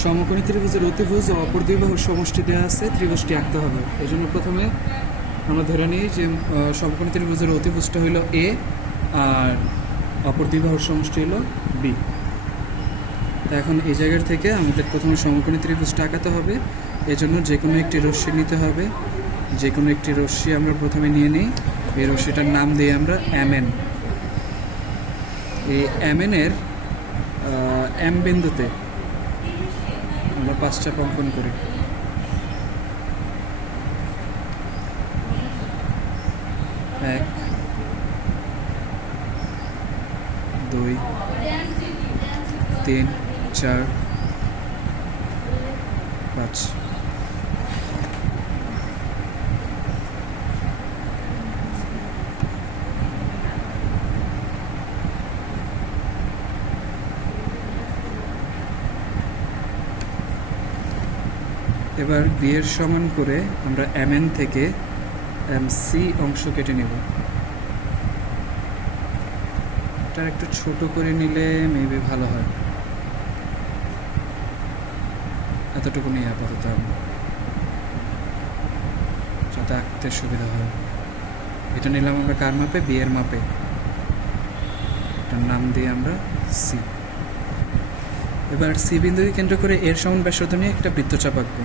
সমকোণী ত্রিভুজের অতিভুজ ও অপর দুই বাহুর সমষ্টি দেওয়া আছে, ত্রিভুজটি আঁকতে হবে। এই জন্য প্রথমে আমরা ধরে নিই যে সমকোণী ত্রিভুজের অতিভুজটা হলো এ আর অপর দুই বাহুর সমষ্টি হলো বি। তা এখন এই জায়গার থেকে আমাদের প্রথমে সমকোণী ত্রিভুজটা আঁকাতে হবে। এজন্য যে কোনো একটি রশ্মি নিতে হবে। যে কোনো একটি রশ্মি আমরা প্রথমে নিয়ে নিই। এই রশ্মিটার নাম দিই আমরা এমএন। এই এমএনের এম বিন্দুতে আমরা 5টা অঙ্কন করি। 1 2 3 4 5। এবার বি এর সমান করে আমরা এমএন থেকে এমসি অংশ কেটে নেব। এটা একটু ছোট করে নিলে মেবি ভালো হয়। এতটুকু নিয়ে আপাতত যাতে আঁকতে সুবিধা হয়। এটা নিলাম আমরা কার মাপে? বি এর মাপে। এটার নাম দিয়ে আমরা সি। এবার সি বিন্দুকে কেন্দ্র করে এর সমান ব্যাসার্ধ নিয়ে একটা বৃত্তচাপ আঁকবো।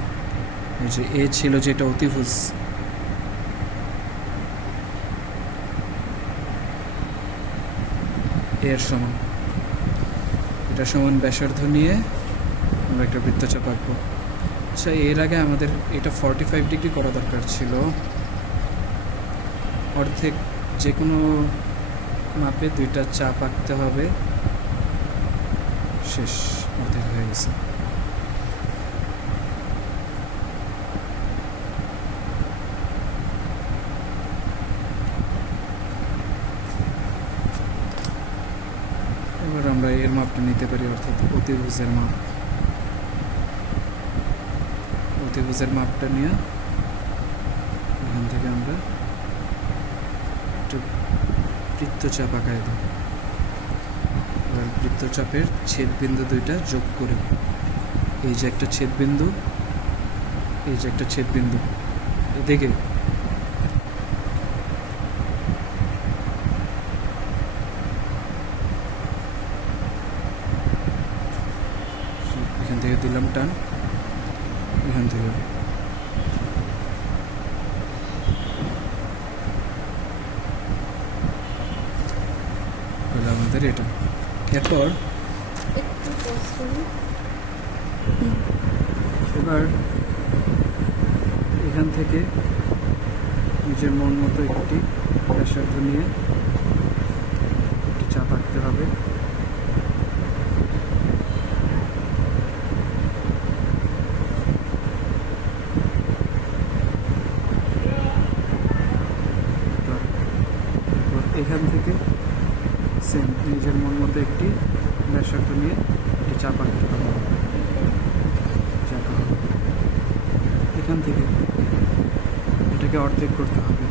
এই যে এ ছিল যেটা অতিভুজ, এর সমান, এটা সমান ব্যাসার্ধ নিয়ে আমরা একটা বৃত্তচাপ আঁকবো। আচ্ছা, এর আগে আমাদের এটা 45 ডিগ্রি করা দরকার ছিল। অর্ধেক যে কোনো মাপে 2টা চাপ আঁকতে হবে। শেষ, অর্ধেক হয়ে গেছে। এবার আমরা এর মাপটা নিতে পারি, অর্থাৎ অতিভুজের মাপ। অতিভুজের মাপটা নিয়ে এখান থেকে আমরা একটু বৃত্তচাপ আঁকায় দিই। এবার বৃত্তচাপের ছেদবিন্দু 2টা যোগ করি। এই যে একটা ছেদবিন্দু, এই যে একটা ছেদবিন্দু, এদিকে এখান থেকে দিলাম টান, এখান থেকে আমাদের এটা। এরপর এবার এখান থেকে নিজের মন মতো একটি ব্যাসার্ধ নিয়ে একটি চাপ আঁকতে হবে। এখান থেকে সেম নিজের মন মতো একটি ব্যাসার্ধ নিয়ে একটি চাপ আঁকতে হবে। এখান থেকে এটাকে অর্ধেক করতে হবে।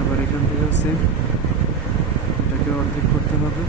আবার এখান থেকেও সেম, এটাকে অর্ধেক করতে হবে।